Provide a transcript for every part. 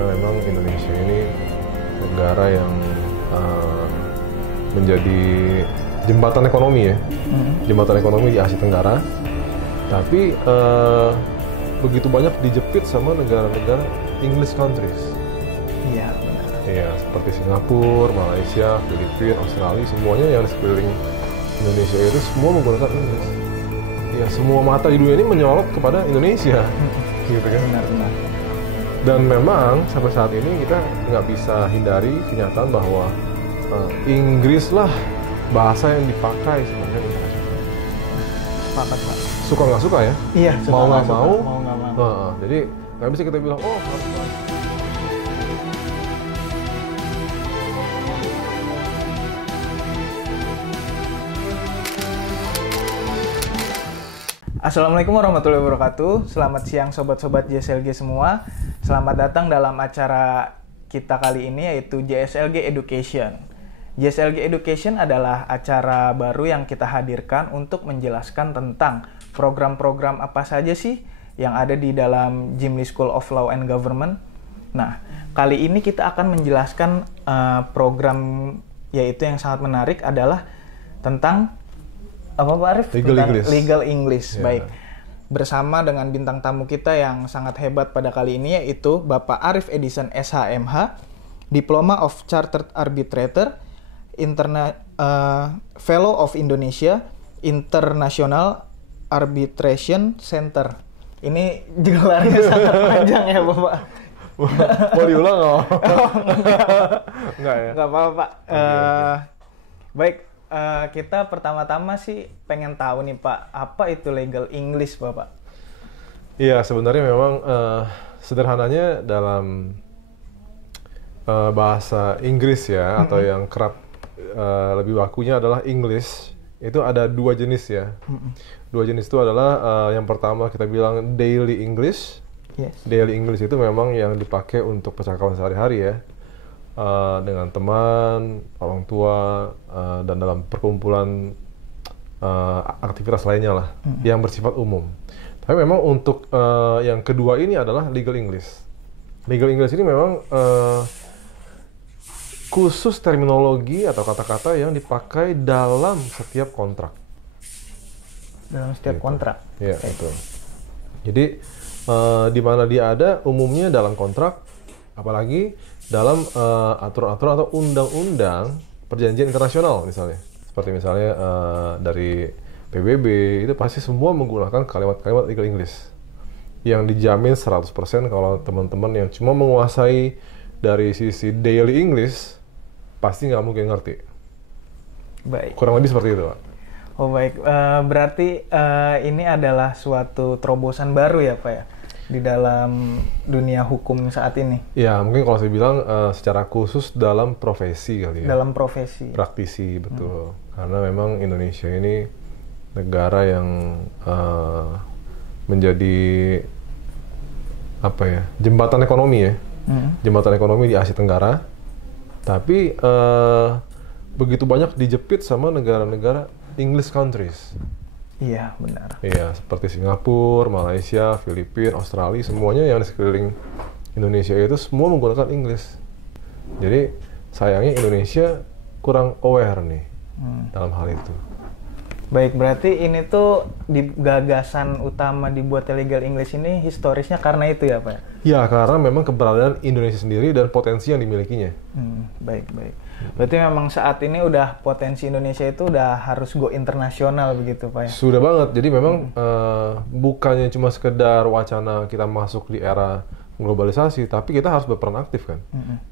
karena memang Indonesia ini negara yang menjadi jembatan ekonomi ya, jembatan ekonomi di Asia Tenggara. Tapi begitu banyak dijepit sama negara-negara English countries. Iya, benar. Iya, seperti Singapura, Malaysia, Filipina, Australia, semuanya yang di sekeliling Indonesia itu semua menggunakan Inggris. Ya, semua mata di dunia ini menyorot kepada Indonesia, gitu kan? Benar-benar. Dan memang sampai saat ini kita nggak bisa hindari kenyataan bahwa Inggris lah bahasa yang dipakai sebenarnya internasional. Sepakat, Pak. Suka nggak suka ya? Iya, suka mau nggak suka, mau. mau nggak mau. Jadi nggak bisa kita bilang, oh harus. Assalamualaikum warahmatullahi wabarakatuh. Selamat siang sobat-sobat JSLG semua. Selamat datang dalam acara kita kali ini yaitu JSLG Education. JSLG Education adalah acara baru yang kita hadirkan untuk menjelaskan tentang program-program apa saja sih yang ada di dalam Jimli School of Law and Government. Nah, kali ini kita akan menjelaskan program yaitu yang sangat menarik adalah tentang apa Pak Arif? Legal English. Yeah. Baik. Bersama dengan bintang tamu kita yang sangat hebat pada kali ini yaitu Bapak Arif Edison SHMH, Diploma of Chartered Arbitrator, Fellow of Indonesia, International Arbitration Center. Ini gelarnya sangat panjang ya Bapak. Mau diulang nggak? Enggak ya? Enggak apa-apa Pak. Baik. Kita pertama-tama sih pengen tahu nih Pak, apa itu legal English Bapak? Iya, sebenarnya memang sederhananya dalam bahasa Inggris ya, atau yang kerap lebih bakunya adalah English, itu ada dua jenis ya. Dua jenis itu adalah yang pertama kita bilang daily English. Yes. Daily English itu memang yang dipakai untuk percakapan sehari-hari ya. Dengan teman, orang tua, dan dalam perkumpulan aktivitas lainnya lah, yang bersifat umum. Tapi memang untuk yang kedua ini adalah legal English. Legal English ini memang khusus terminologi atau kata-kata yang dipakai dalam setiap kontrak. Dalam setiap gitu. kontrak? Iya, betul. Jadi, di mana dia ada, umumnya dalam kontrak, apalagi dalam aturan-aturan atau undang-undang perjanjian internasional misalnya. Seperti misalnya dari PBB, itu pasti semua menggunakan kalimat-kalimat legal English. Yang dijamin 100% kalau teman-teman yang cuma menguasai dari sisi daily English, pasti nggak mungkin ngerti. Baik. Kurang lebih seperti itu, Pak. Oh baik, berarti ini adalah suatu terobosan baru ya Pak ya? Di dalam dunia hukum saat ini? Ya, mungkin kalau saya bilang secara khusus dalam profesi kali ya. Dalam profesi. Praktisi, betul. Karena memang Indonesia ini negara yang menjadi apa ya, jembatan ekonomi ya. Jembatan ekonomi di Asia Tenggara. Tapi begitu banyak dijepit sama negara-negara English countries. Iya, benar. Iya, seperti Singapura, Malaysia, Filipina, Australia, semuanya yang di sekeliling Indonesia itu semua menggunakan Inggris. Jadi, sayangnya Indonesia kurang aware nih dalam hal itu. Baik, berarti ini tuh gagasan utama dibuat legal English ini historisnya karena itu ya, Pak? Ya, karena memang keberadaan Indonesia sendiri dan potensi yang dimilikinya. Baik. Berarti memang saat ini udah potensi Indonesia itu udah harus go internasional begitu Pak ya? Sudah banget, jadi memang bukannya cuma sekedar wacana kita masuk di era globalisasi, tapi kita harus berperan aktif kan.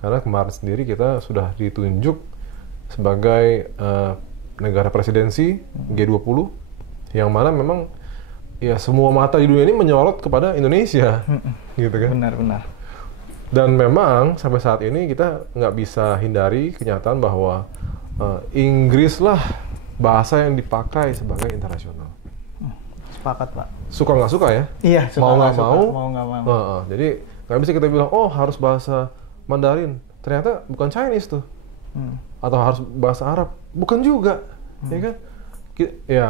Karena kemarin sendiri kita sudah ditunjuk sebagai negara presidensi G20, yang mana memang ya semua mata di dunia ini menyorot kepada Indonesia, gitu kan. Benar. Dan memang sampai saat ini kita nggak bisa hindari kenyataan bahwa Inggris lah bahasa yang dipakai sebagai internasional. Sepakat Pak. Suka nggak suka ya? Iya. Mau nggak mau. Jadi nggak bisa kita bilang oh harus bahasa Mandarin. Ternyata bukan Chinese tuh. Atau harus bahasa Arab. Bukan juga, ya kan? Ya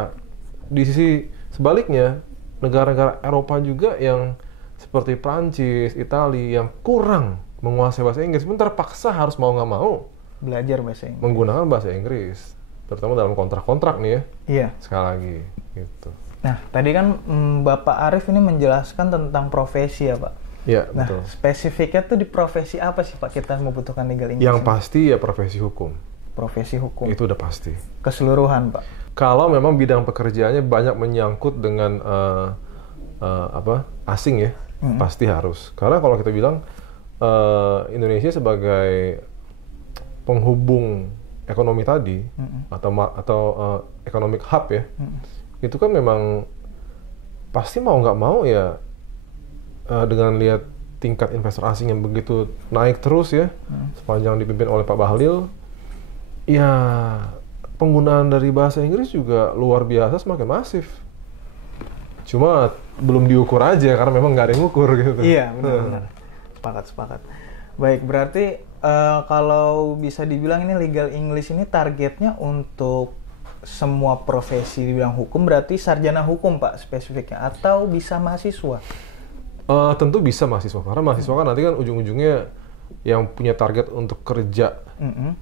di sisi sebaliknya negara-negara Eropa juga yang seperti Prancis, Italia yang kurang menguasai bahasa Inggris pun terpaksa harus mau nggak mau belajar bahasa Inggris. menggunakan bahasa Inggris, terutama dalam kontrak-kontrak nih ya. Iya. Sekali lagi, gitu. Nah, tadi kan Bapak Arif ini menjelaskan tentang profesi ya Pak. Iya, Nah, betul. spesifiknya tuh di profesi apa sih Pak kita membutuhkan legal English? Yang ini? pasti ya profesi hukum. Profesi hukum. Itu udah pasti. Keseluruhan Pak. Kalau memang bidang pekerjaannya banyak menyangkut dengan asing ya, pasti harus. Karena kalau kita bilang Indonesia sebagai penghubung ekonomi tadi atau economic hub ya, itu kan memang pasti mau nggak mau ya dengan lihat tingkat investor asing yang begitu naik terus ya sepanjang dipimpin oleh Pak Bahlil, ya penggunaan dari bahasa Inggris juga luar biasa semakin masif. Cuma belum diukur aja karena memang nggak ada yang ngukur gitu. Iya, benar-benar. Sepakat. Baik, berarti kalau bisa dibilang ini legal English ini targetnya untuk semua profesi di bidang hukum, berarti sarjana hukum Pak spesifiknya, atau bisa mahasiswa? Tentu bisa mahasiswa, karena mahasiswa kan nanti kan ujung-ujungnya yang punya target untuk kerja,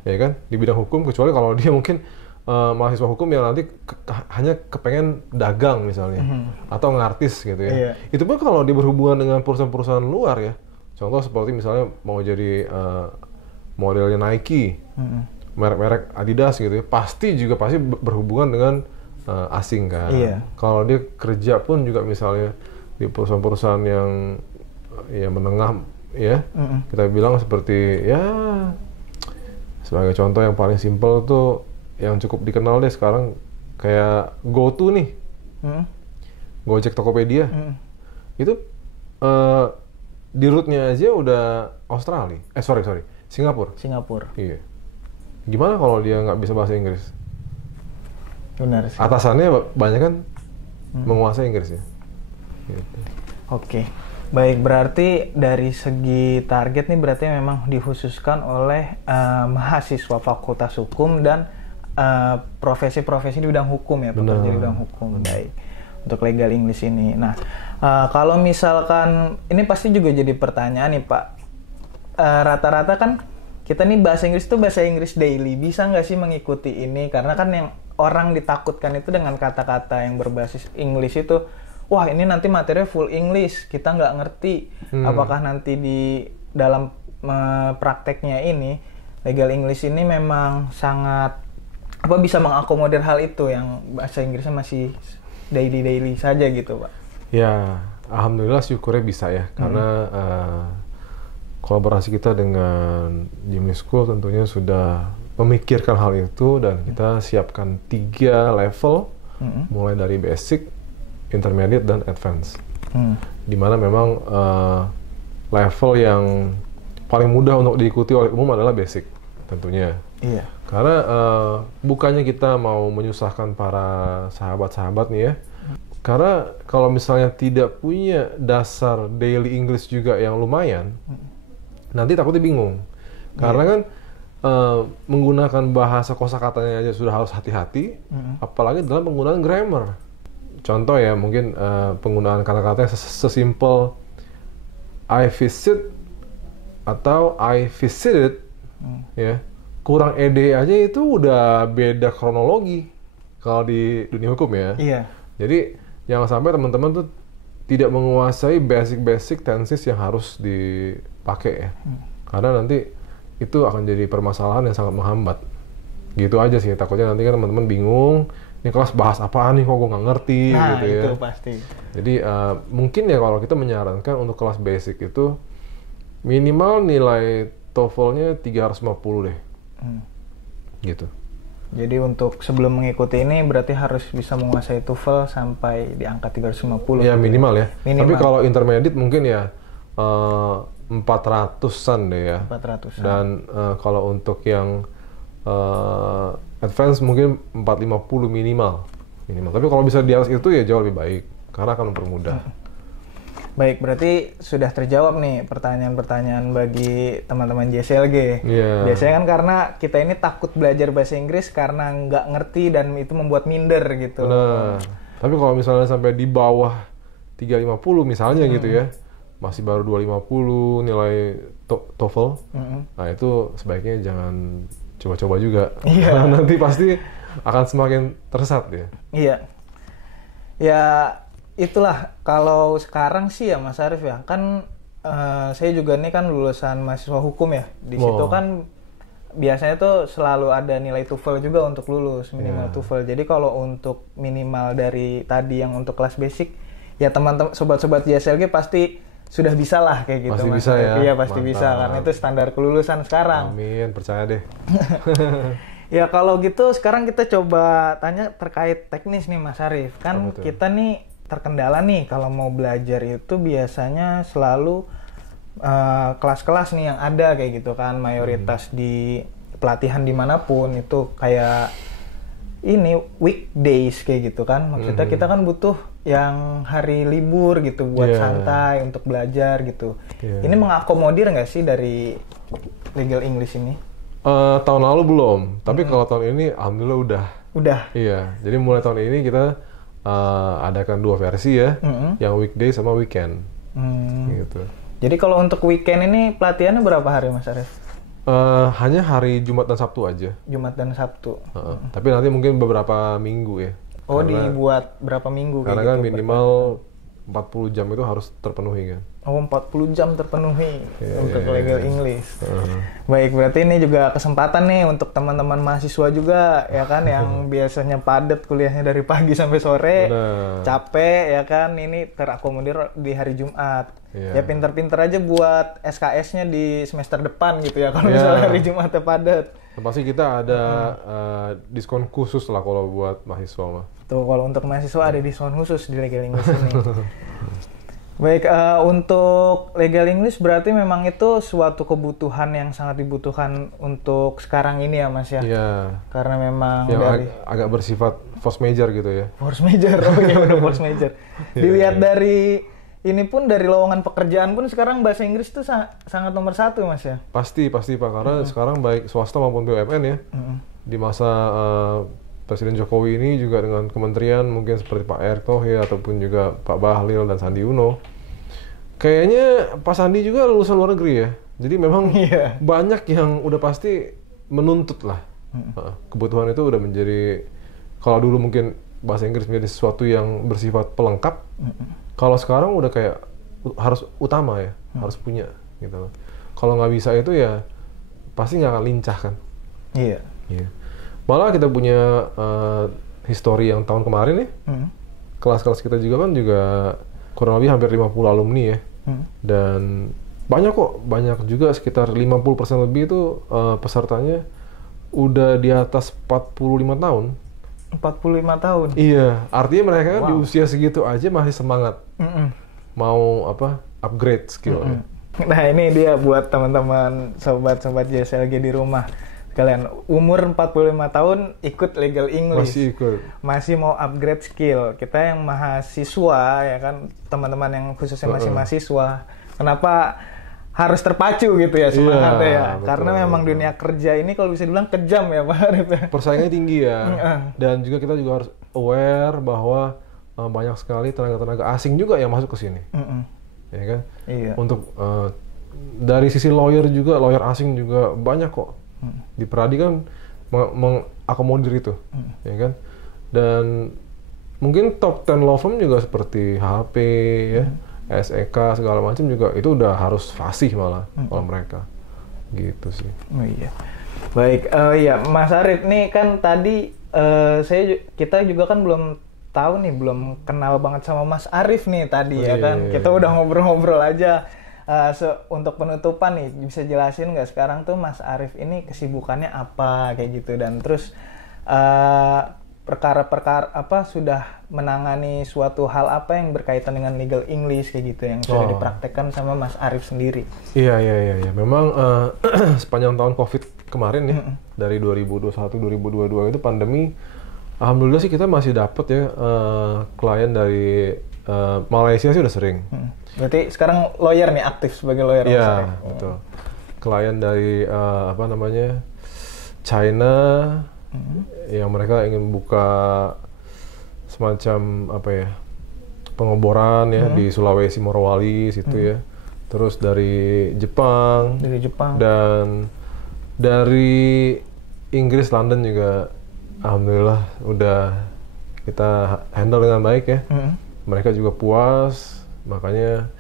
ya kan, di bidang hukum, kecuali kalau dia mungkin mahasiswa hukum yang nanti hanya kepengen dagang misalnya, atau ngartis gitu ya. Iya. Itu pun kalau dia berhubungan dengan perusahaan-perusahaan luar ya, contoh seperti misalnya mau jadi modelnya Nike, merek-merek Adidas gitu ya, pasti berhubungan dengan asing kan. Iya. Kalau dia kerja pun juga misalnya di perusahaan-perusahaan yang ya menengah ya, kita bilang seperti ya sebagai contoh yang paling simpel tuh yang cukup dikenal deh sekarang kayak GoTo nih, Gojek, Tokopedia, itu di route-nya aja udah Australia, Singapura. Iya. Gimana kalau dia nggak bisa bahasa Inggris? Benar sih. Atasannya banyak kan menguasai Inggris ya. Gitu. Oke. Baik, berarti dari segi target nih berarti memang dikhususkan oleh mahasiswa Fakultas Hukum dan profesi-profesi di bidang hukum ya, pekerja di bidang hukum. Baik. Untuk legal English ini. Nah, kalau misalkan ini pasti juga jadi pertanyaan nih Pak. Rata-rata kan kita nih bahasa Inggris itu bahasa Inggris daily. Bisa nggak sih mengikuti ini? Karena kan yang orang ditakutkan itu dengan kata-kata yang berbasis English itu, wah ini nanti materinya full English, kita nggak ngerti. Apakah nanti di dalam prakteknya ini legal English ini memang sangat bisa mengakomodir hal itu yang bahasa Inggrisnya masih daily saja gitu Pak? Ya, alhamdulillah syukurnya bisa ya, karena kolaborasi kita dengan Gemini School tentunya sudah memikirkan hal itu dan kita siapkan 3 level, mulai dari basic, intermediate, dan advance. Dimana memang level yang paling mudah untuk diikuti oleh umum adalah basic tentunya. Iya. Karena bukannya kita mau menyusahkan para sahabat-sahabat nih ya. Karena kalau misalnya tidak punya dasar daily English juga yang lumayan, nanti takutnya bingung. Karena kan menggunakan bahasa kosakatanya aja sudah harus hati-hati, apalagi dalam penggunaan grammar. Contoh ya, mungkin penggunaan kata-kata yang sesimpel I visit atau I visited, ya, kurang ed aja itu udah beda kronologi kalau di dunia hukum ya. Iya. Jadi jangan sampai teman-teman tuh tidak menguasai basic tenses yang harus dipakai ya. Karena nanti itu akan jadi permasalahan yang sangat menghambat. Gitu aja sih, takutnya nanti kan teman-teman bingung, ini kelas bahas apaan nih, kok gue nggak ngerti gitu ya. Nah, itu pasti. Jadi mungkin ya kalau kita menyarankan untuk kelas basic itu minimal nilai TOEFL-nya 350 deh. Gitu. Jadi untuk sebelum mengikuti ini berarti harus bisa menguasai TOEFL sampai di angka 350. Ya minimal ya. Minimal. Tapi kalau intermediate mungkin ya 400-an deh ya. 400-an. Dan kalau untuk yang advance mungkin 450 minimal. Tapi kalau bisa di atas itu ya jauh lebih baik karena akan mempermudah. Baik, berarti sudah terjawab nih pertanyaan-pertanyaan bagi teman-teman JSLG. Yeah. Biasanya kan karena kita ini takut belajar bahasa Inggris karena nggak ngerti dan itu membuat minder gitu. Nah, tapi kalau misalnya sampai di bawah 350 misalnya gitu ya, masih baru 250 nilai TOEFL, nah itu sebaiknya jangan coba-coba juga. Iya. Karena nanti pasti akan semakin tersesat ya. Iya. Ya itulah kalau sekarang sih ya Mas Arif ya. Kan saya juga nih kan lulusan mahasiswa hukum ya. Di situ kan biasanya tuh selalu ada nilai TOEFL juga untuk lulus, minimal TOEFL. Jadi kalau untuk minimal dari tadi yang untuk kelas basic, ya teman-teman sobat-sobat JSLG pasti sudah bisa lah kayak gitu. Pasti Mas bisa Arif. ya. Iya pasti Mantap. bisa karena itu standar kelulusan sekarang. Amin, percaya deh. Ya kalau gitu sekarang kita coba tanya terkait teknis nih Mas Arif. Kan kita nih terkendala nih kalau mau belajar itu biasanya selalu kelas-kelas nih yang ada kayak gitu kan, mayoritas di pelatihan dimanapun itu kayak ini weekdays kayak gitu kan, maksudnya kita kan butuh yang hari libur gitu buat santai untuk belajar gitu. Ini mengakomodir nggak sih dari Legal English ini? Tahun lalu belum, tapi kalau tahun ini alhamdulillah Udah. Iya, jadi mulai tahun ini kita adakan 2 versi ya, yang weekday sama weekend. Gitu. Jadi kalau untuk weekend ini pelatihannya berapa hari Mas Arif? Hanya hari Jumat dan Sabtu aja. Jumat dan Sabtu. Tapi nanti mungkin beberapa minggu ya. Oh, dibuat berapa minggu karena kayak kan gitu? minimal 40 jam itu harus terpenuhi kan. Oh, 40 jam terpenuhi untuk Legal English. Baik, berarti ini juga kesempatan nih untuk teman-teman mahasiswa juga ya kan yang biasanya padat kuliahnya dari pagi sampai sore. Capek ya kan, ini terakomodir di hari Jumat. Ya pinter-pinter aja buat SKS-nya di semester depan gitu ya kalau misalnya hari Jumatnya padat. Pasti kita ada diskon khusus lah kalau buat mahasiswa mah. Tuh, kalau untuk mahasiswa ada diskon khusus di Legal English ini. Baik, untuk Legal English berarti memang itu suatu kebutuhan yang sangat dibutuhkan untuk sekarang ini ya Mas ya? Iya. Karena memang yang dari agak bersifat force major gitu ya. Force major, oh iya udah force major. Dilihat dari ini pun dari lowongan pekerjaan pun sekarang bahasa Inggris itu sangat nomor 1 Mas ya? Pasti Pak, karena sekarang baik swasta maupun BUMN ya, di masa Presiden Jokowi ini juga dengan kementerian mungkin seperti Pak Erick Thohir ataupun juga Pak Bahlil dan Sandi Uno, kayaknya Pak Sandi juga lulusan luar negeri ya, jadi memang banyak yang udah pasti menuntut lah. Kebutuhan itu udah menjadi, kalau dulu mungkin bahasa Inggris menjadi sesuatu yang bersifat pelengkap, kalau sekarang udah kayak harus utama ya, harus punya gitu. Kalau nggak bisa itu ya pasti nggak akan lincah kan. Iya. Malah kita punya history yang tahun kemarin nih, kelas-kelas kita juga kan juga kurang lebih hampir 50 alumni ya, dan banyak juga sekitar 50% lebih itu pesertanya udah di atas 45 tahun. 45 tahun? Iya, artinya mereka kan di usia segitu aja masih semangat mau upgrade skill. Nah ini dia buat teman-teman sobat-sobat JSLG di rumah. Kalian umur 45 tahun ikut Legal English. Masih mau upgrade skill. Kita yang mahasiswa ya kan, teman-teman yang khususnya masih mahasiswa. Kenapa harus terpacu gitu ya semangatnya ya? Betul, karena memang dunia kerja ini kalau bisa dibilang kejam ya Pak Arif ya. Persaingannya tinggi ya. Dan juga kita juga harus aware bahwa banyak sekali tenaga-tenaga asing juga yang masuk ke sini. Ya kan? Iya. Untuk dari sisi lawyer juga, lawyer asing juga banyak kok. Di Pradi kan mengakomodir itu, ya kan? Dan mungkin top 10 law firm juga seperti HP, ya, SEK segala macam juga itu udah harus fasih malah kalau mereka, gitu sih. Oh iya. Baik, ya Mas Arif nih kan tadi kita juga kan belum tahu nih, belum kenal banget sama Mas Arif nih tadi ya kan? Kita udah ngobrol-ngobrol aja. Untuk penutupan nih, bisa jelasin nggak sekarang tuh Mas Arif ini kesibukannya apa kayak gitu, dan terus perkara-perkara apa sudah menangani suatu hal apa yang berkaitan dengan Legal English kayak gitu yang sudah dipraktekkan sama Mas Arif sendiri. Iya. Memang sepanjang tahun COVID kemarin ya, dari 2021-2022 itu pandemi, alhamdulillah sih kita masih dapat ya klien dari Malaysia sih udah sering. Berarti sekarang lawyer nih, aktif sebagai lawyer. Iya, betul. Klien dari China, yang mereka ingin buka semacam pengeboran ya di Sulawesi Morowali situ ya. terus dari Jepang, dan dari Inggris, London juga alhamdulillah udah kita handle dengan baik ya. Mereka juga puas, makanya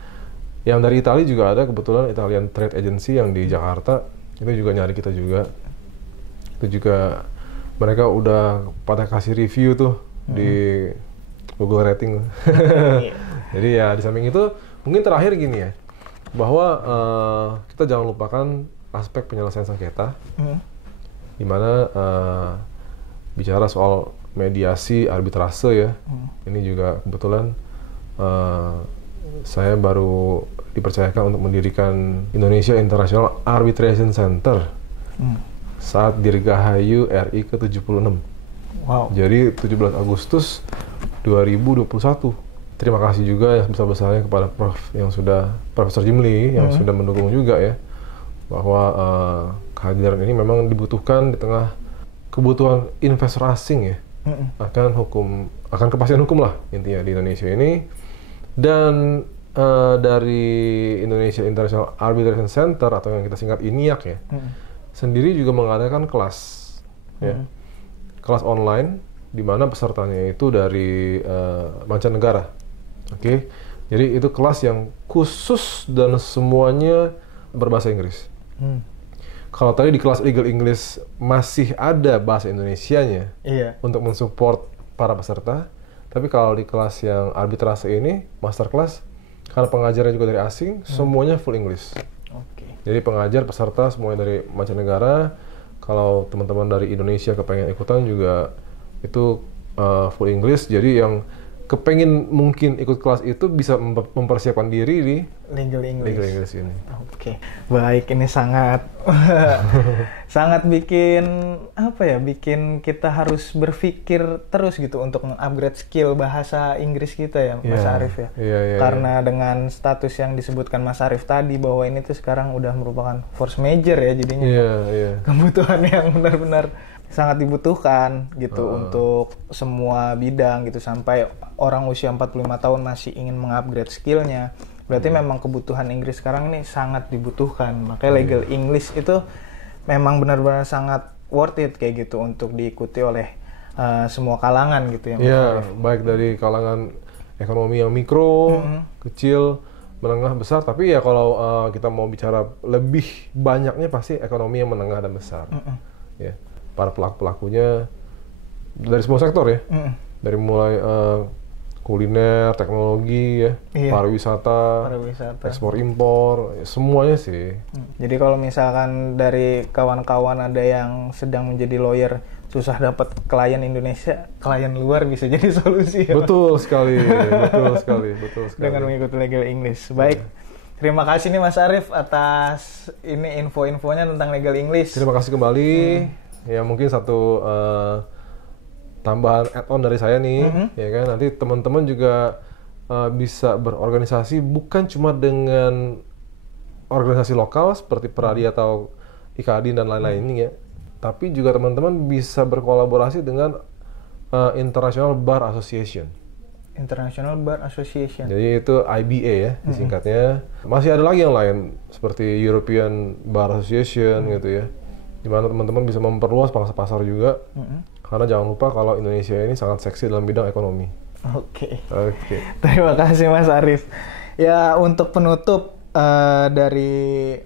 yang dari Italia juga ada, kebetulan Italian Trade Agency yang di Jakarta itu juga nyari kita juga. Itu juga mereka udah pada kasih review tuh di Google rating. Jadi ya di samping itu mungkin terakhir gini ya, bahwa kita jangan lupakan aspek penyelesaian sengketa, di mana bicara soal mediasi arbitrase ya. Ini juga kebetulan saya baru dipercayakan untuk mendirikan Indonesia International Arbitration Center saat Dirgahayu RI ke-76. Wow. Jadi 17 Agustus 2021. Terima kasih juga yang sebesar-besarnya kepada Profesor Jimli yang sudah mendukung juga ya, bahwa kehadiran ini memang dibutuhkan di tengah kebutuhan investor asing ya, akan kepastian hukum lah intinya di Indonesia ini. Dan dari Indonesia International Arbitration Center atau yang kita singkat INIAC ya, sendiri juga mengadakan kelas ya, kelas online di mana pesertanya itu dari mancanegara. Oke, jadi itu kelas yang khusus dan semuanya berbahasa Inggris. Kalau tadi di kelas Legal English masih ada bahasa Indonesianya untuk mensupport para peserta, tapi kalau di kelas yang arbitrase ini, master class, karena pengajarnya juga dari asing, semuanya full English. Jadi pengajar, peserta semuanya dari mancanegara. Kalau teman-teman dari Indonesia kepengen ikutan juga itu full English. Jadi yang kepengen mungkin ikut kelas itu bisa mempersiapkan diri di Legal English ini. Oke, baik, ini sangat sangat bikin bikin kita harus berpikir terus gitu untuk mengupgrade skill bahasa Inggris kita ya, Mas Arif ya. Karena dengan status yang disebutkan Mas Arif tadi bahwa ini tuh sekarang udah merupakan force major ya, jadinya kebutuhan yang benar-benar sangat dibutuhkan gitu untuk semua bidang gitu, sampai orang usia 45 tahun masih ingin mengupgrade skillnya. Berarti memang kebutuhan Inggris sekarang ini sangat dibutuhkan. Makanya Legal English itu memang benar-benar sangat worth it kayak gitu untuk diikuti oleh semua kalangan gitu ya. Iya, baik dari kalangan ekonomi yang mikro, kecil, menengah, besar. Tapi ya kalau kita mau bicara lebih banyaknya pasti ekonomi yang menengah dan besar. Ya. Para pelaku-pelakunya dari semua sektor ya, dari mulai kuliner, teknologi ya, pariwisata, ekspor impor, semuanya sih. Jadi kalau misalkan dari kawan-kawan ada yang sedang menjadi lawyer susah dapat klien Indonesia, klien luar bisa jadi solusi. Ya, betul sekali. Dengan mengikuti Legal English. Baik. Terima kasih nih Mas Arif atas ini info-infonya tentang Legal English. Terima kasih kembali. Ya mungkin satu tambahan add-on dari saya nih, ya kan, nanti teman-teman juga bisa berorganisasi bukan cuma dengan organisasi lokal seperti Peradi atau IKADIN dan lain-lainnya, tapi juga teman-teman bisa berkolaborasi dengan International Bar Association. International Bar Association. Jadi itu IBA ya disingkatnya. Masih ada lagi yang lain seperti European Bar Association gitu ya, di mana teman-teman bisa memperluas pasar juga. Karena jangan lupa kalau Indonesia ini sangat seksi dalam bidang ekonomi. Oke. Terima kasih Mas Arif. Ya, untuk penutup dari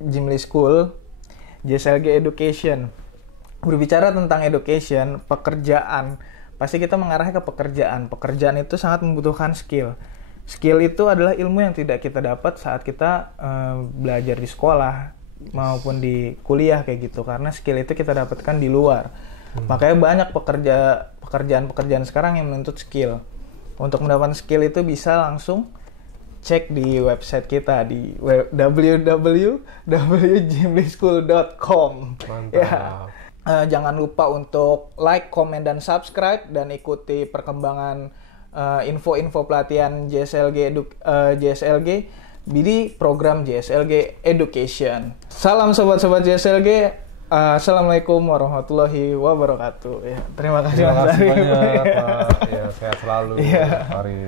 Jimli School, JSLG Education. Berbicara tentang education, pekerjaan, pasti kita mengarahnya ke pekerjaan. Pekerjaan itu sangat membutuhkan skill. Skill itu adalah ilmu yang tidak kita dapat saat kita belajar di sekolah maupun di kuliah kayak gitu, karena skill itu kita dapatkan di luar. Makanya banyak pekerjaan-pekerjaan sekarang yang menuntut skill. Untuk mendapatkan skill itu bisa langsung cek di website kita di www.jimlischool.com. Mantap. Ya. Jangan lupa untuk like, comment, dan subscribe, dan ikuti perkembangan info-info pelatihan JSLG di program JSLG Education. Salam sobat-sobat JSLG. Assalamualaikum warahmatullahi wabarakatuh. Ya, terima kasih banyak Pak. Ya, sehat selalu. Mari.